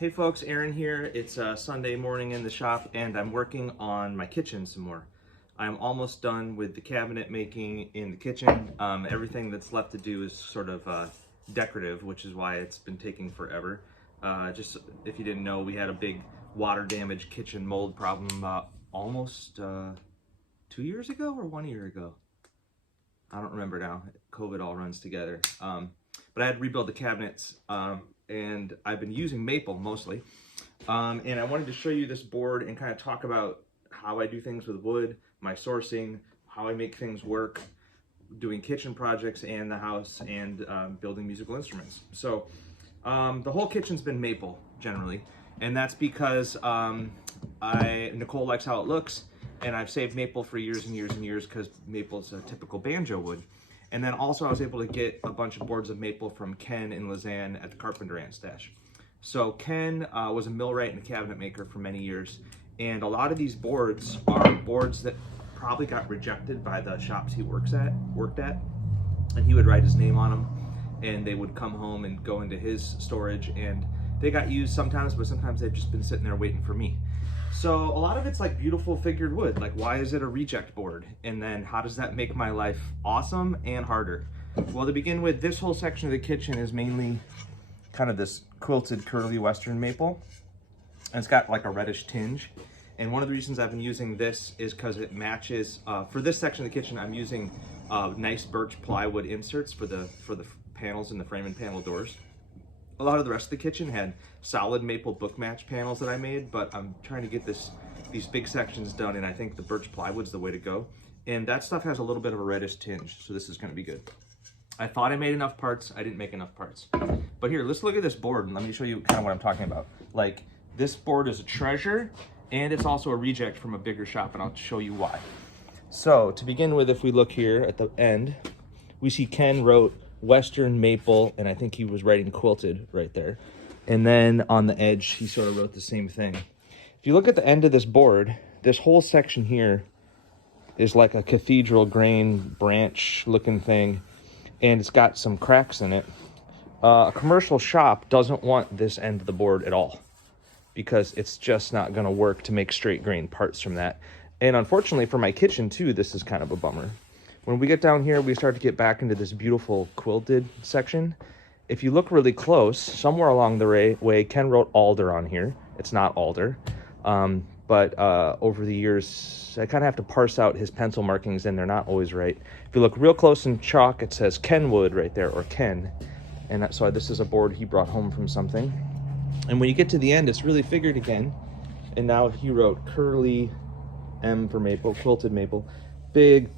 Hey folks, Aaron here. It's Sunday morning in the shop and I'm working on my kitchen some more. I'm almost done with the cabinet making in the kitchen. Everything that's left to do is sort of decorative, which is why it's been taking forever. Just if you didn't know, we had a big water damage kitchen mold problem almost 2 years ago or 1 year ago. I don't remember now. COVID all runs together. But I had to rebuild the cabinets. And I've been using maple mostly. And I wanted to show you this board and kind of talk about how I do things with wood, my sourcing, how I make things work, doing kitchen projects and the house, and building musical instruments. So the whole kitchen's been maple generally, and that's because Nicole likes how it looks, and I've saved maple for years and years and years because maple is a typical banjo wood. And then also I was able to get a bunch of boards of maple from Ken in Lausanne at the Carpenter Ant stash. So Ken was a millwright and a cabinet maker for many years. And a lot of these boards are boards that probably got rejected by the shops he worked at. And he would write his name on them and they would come home and go into his storage, and they got used sometimes, but sometimes they've just been sitting there waiting for me. So a lot of it's like beautiful figured wood. Like, why is it a reject board? And then how does that make my life awesome and harder? Well, to begin with, this whole section of the kitchen is mainly kind of this quilted curly Western maple. And it's got like a reddish tinge. And one of the reasons I've been using this is because it matches, for this section of the kitchen, I'm using nice birch plywood inserts for the panels in the frame and panel doors. A lot of the rest of the kitchen had solid maple book match panels that I made, but I'm trying to get these big sections done, and I think the birch plywood's the way to go. And that stuff has a little bit of a reddish tinge, so this is gonna be good. I thought I made enough parts, I didn't make enough parts. But here, let's look at this board and let me show you kind of what I'm talking about. Like, this board is a treasure, and it's also a reject from a bigger shop, and I'll show you why. So to begin with, if we look here at the end, we see Ken wrote Western maple, and I think he was writing quilted right there. And then on the edge, he sort of wrote the same thing. If you look at the end of this board, this whole section here is like a cathedral grain branch looking thing, and it's got some cracks in it. A commercial shop doesn't want this end of the board at all because it's just not going to work to make straight grain parts from that. And unfortunately for my kitchen too, this is kind of a bummer. When we get down here, we start to get back into this beautiful quilted section. If you look really close, somewhere along the way, Ken wrote alder on here. It's not alder. But over the years, I kind of have to parse out his pencil markings, and they're not always right. If you look real close in chalk, it says Kenwood right there, or Ken. And so this is a board he brought home from something. And when you get to the end, it's really figured again. And now he wrote curly M for maple, quilted maple, big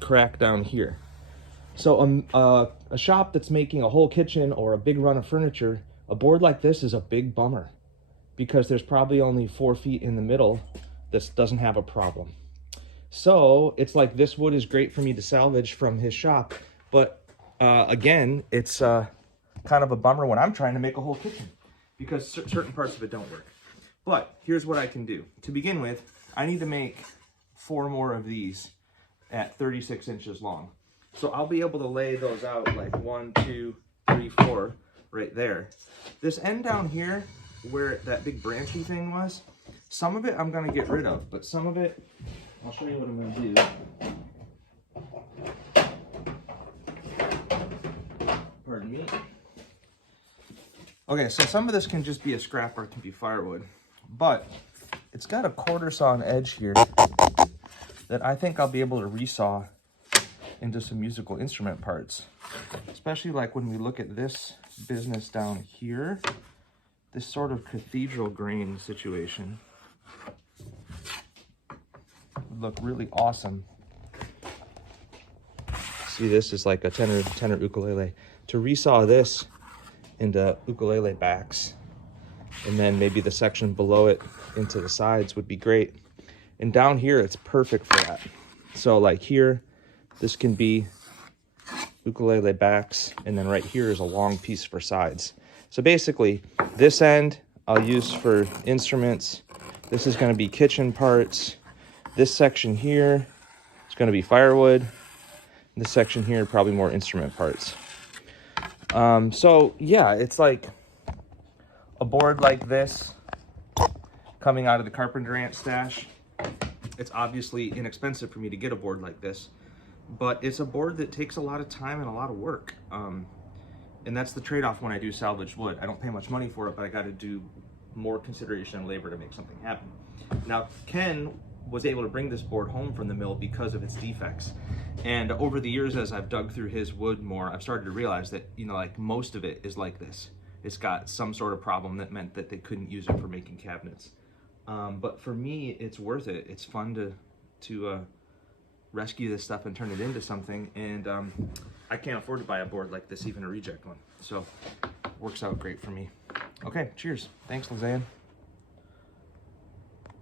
crack down here. So a shop that's making a whole kitchen or a big run of furniture, a board like this is a big bummer because there's probably only 4 feet in the middle that doesn't have a problem. So it's like this wood is great for me to salvage from his shop, but again, it's kind of a bummer when I'm trying to make a whole kitchen because certain parts of it don't work. But here's what I can do. To begin with, I need to make 4 more of these at 36 inches long. So I'll be able to lay those out like 1, 2, 3, 4 right there. This end down here where that big branchy thing was, some of it I'm gonna get rid of, but some of it, I'll show you what I'm gonna do. Pardon me. Okay, so some of this can just be a scrap or it can be firewood, but it's got a quarter sawn edge here that I think I'll be able to resaw into some musical instrument parts, especially like when we look at this business down here, this sort of cathedral grain situation would look really awesome. See, this is like a tenor ukulele. To resaw this into ukulele backs, and then maybe the section below it into the sides would be great. And down here, it's perfect for that. So like here, this can be ukulele backs, and then right here is a long piece for sides. So basically, this end I'll use for instruments. This is gonna be kitchen parts. This section here is gonna be firewood. This section here, probably more instrument parts. So yeah, it's like a board like this coming out of the Carpenter Ant stash. It's obviously inexpensive for me to get a board like this, but it's a board that takes a lot of time and a lot of work. And that's the trade-off when I do salvaged wood. I don't pay much money for it, but I got to do more consideration and labor to make something happen. Now, Ken was able to bring this board home from the mill because of its defects. And over the years, as I've dug through his wood more, I've started to realize that, you know, like most of it is like this. It's got some sort of problem that meant that they couldn't use it for making cabinets. But for me, it's worth it. It's fun to rescue this stuff and turn it into something. And I can't afford to buy a board like this, even a reject one. So it works out great for me. Okay, cheers. Thanks, Lizanne.